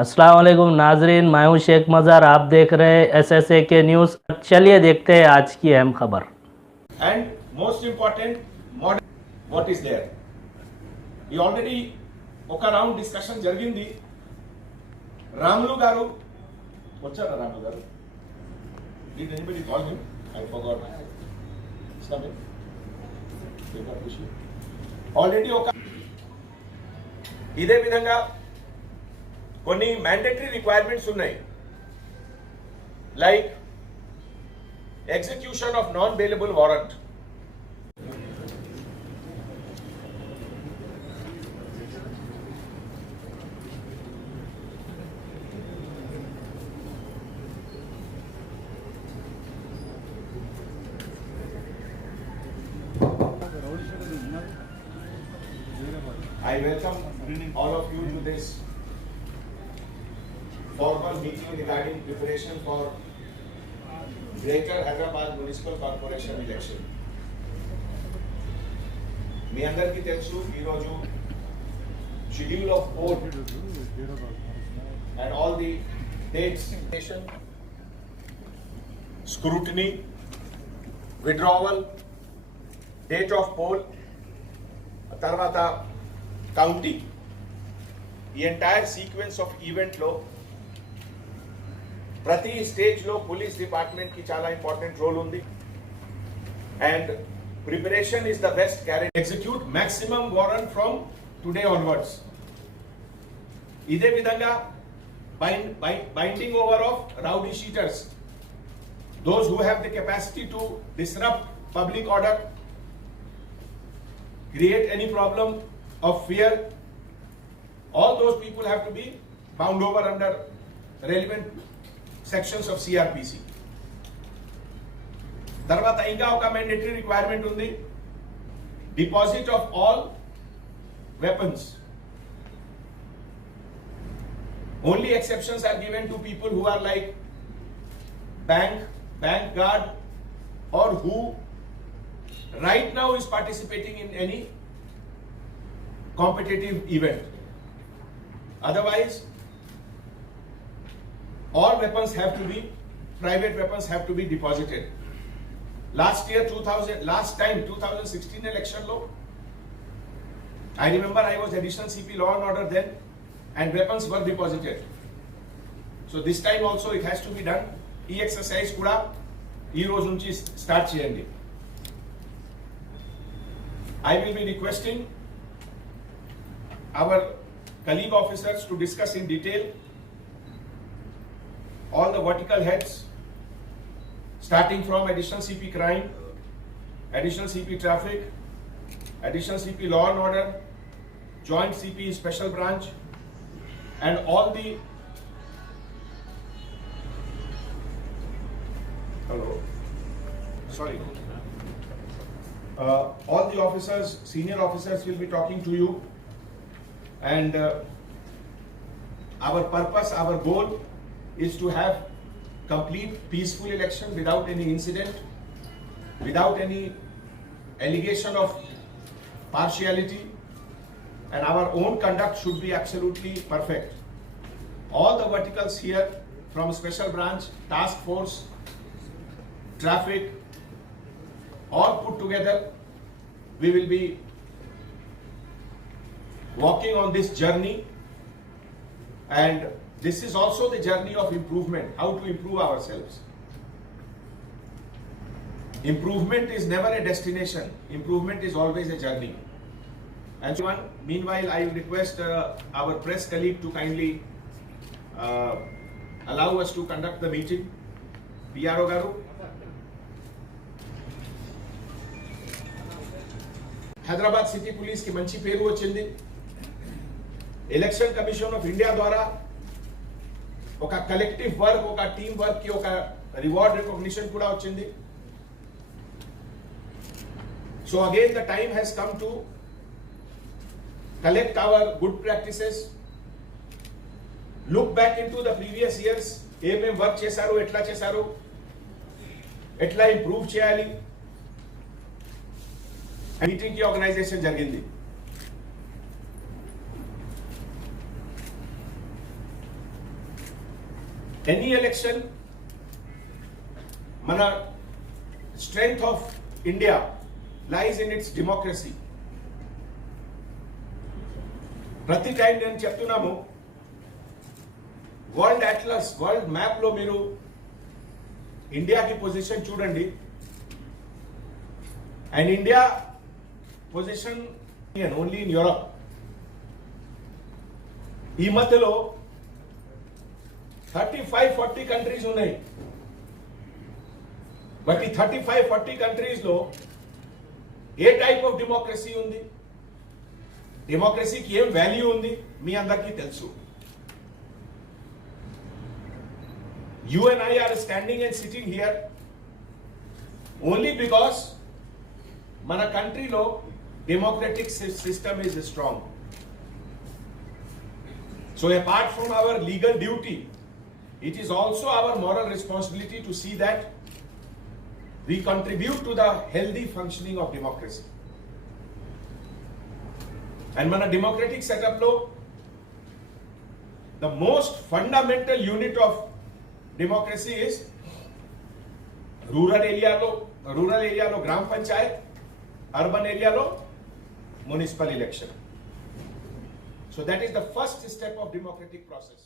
अस्सलाम वालेकुम नाजरीन, मैं हूं शेख मज़ार। आप देख रहे हैं SSA के न्यूज़। चलिए देखते हैं आज की अहम खबर। And most important, modern, what is there? We already ఒక రౌండ్ డిస్కషన్ జరిగింది. రాములు గారు వచ్చారా? రాములు గారు, did anybody call him? I forgot. Something. Already ఒక ఇదే విధంగా కొన్ని మ్యాండేటరీ రిక్వైర్మెంట్స్ ఉన్నాయి. Like execution of non-bailable warrant. I welcome all of you to this formal meeting regarding preparation for Greater Hyderabad Municipal Corporation election. మీ అందరికీ తెలుసు ఈరోజు schedule of poll and all the dates, scrutiny, withdrawal, date of poll, తర్వాత కౌంటింగ్, ఈ entire sequence of ఈవెంట్లో ప్రతి స్టేజ్ లో police department కి చాలా ఇంపార్టెంట్ రోల్ ఉంది. And preparation is the best carry execute maximum warrant from today onwards. ఇదే విధంగా binding over of rowdy sheeters, those who have the capacity to disrupt public order, create any problem of fear, all those people have to be bound over under relevant sections of CRPC. తర్వాత ఇంకా ఒక mandatory requirement ఉంది, deposit of all weapons. Only exceptions are given to people who are like bank guard or who right now is participating in any competitive event. Otherwise, all weapons have to be, private weapons have to be deposited. Last year 2016 election law, I remember I was additional CP law and order then, and weapons were deposited. So this time also it has to be done. ఈ ఎక్సర్సైజ్ కూడా ఈ రోజు నుంచి స్టార్ట్ చేయండి. I will be requesting our colleague officers to discuss in detail all the vertical heads, starting from additional CP crime, additional CP traffic, additional CP law and order, joint CP special branch, and all the all the officers, senior officers will be talking to you, and our purpose, our goal is to have complete peaceful election without any incident, without any allegation of partiality, and our own conduct should be absolutely perfect. All the verticals here, from special branch, task force, traffic, all put together, we will be walking on this journey, and this is also the journey of improvement, how to improve ourselves. Improvement is never a destination, improvement is always a journey. And meanwhile, I will request our press colleague to kindly allow us to conduct the meeting. PRO Garu. Hyderabad city police కి మంచి పేరు వచ్చింది. Election commission of India ద్వారా ఒక collective work, ఒక team work కి ఒక reward recognition కూడా వచ్చింది. So again the time has come to collect our good practices, look back into the previous years, ఏమేం వర్క్ చేశారు, ఎట్లా చేశారు, ఎట్లా ఇంప్రూవ్ చేయాలి. మీటింగ్ కి ఆర్గనైజేషన్ జరిగింది. any election, mana strength of India lies in its democracy. ప్రతి టైం నేను చెప్తున్నాము, వరల్డ్ అట్లస్, వరల్డ్ మ్యాప్ లో మీరు ఇండియాకి పొజిషన్ చూడండి, and India position only in Europe. ఈ మధ్యలో 35-40 కంట్రీస్ ఉన్నాయి. బట్ ఈ 35-40 కంట్రీస్ లో ఏ టైప్ ఆఫ్ డెమోక్రసీ ఉంది, డెమోక్రసీకి ఏం వాల్యూ ఉంది మీ అందరికీ తెలుసు. You and I are standing and sitting here only because మన కంట్రీలో democratic system is strong. So apart from our legal duty, it is also our moral responsibility to see that we contribute to the healthy functioning of democracy. And మన democratic setup లో the most fundamental unit of democracy is rural area లో గ్రామ Panchayat, urban area lo municipal election. So that is the first step of democratic process.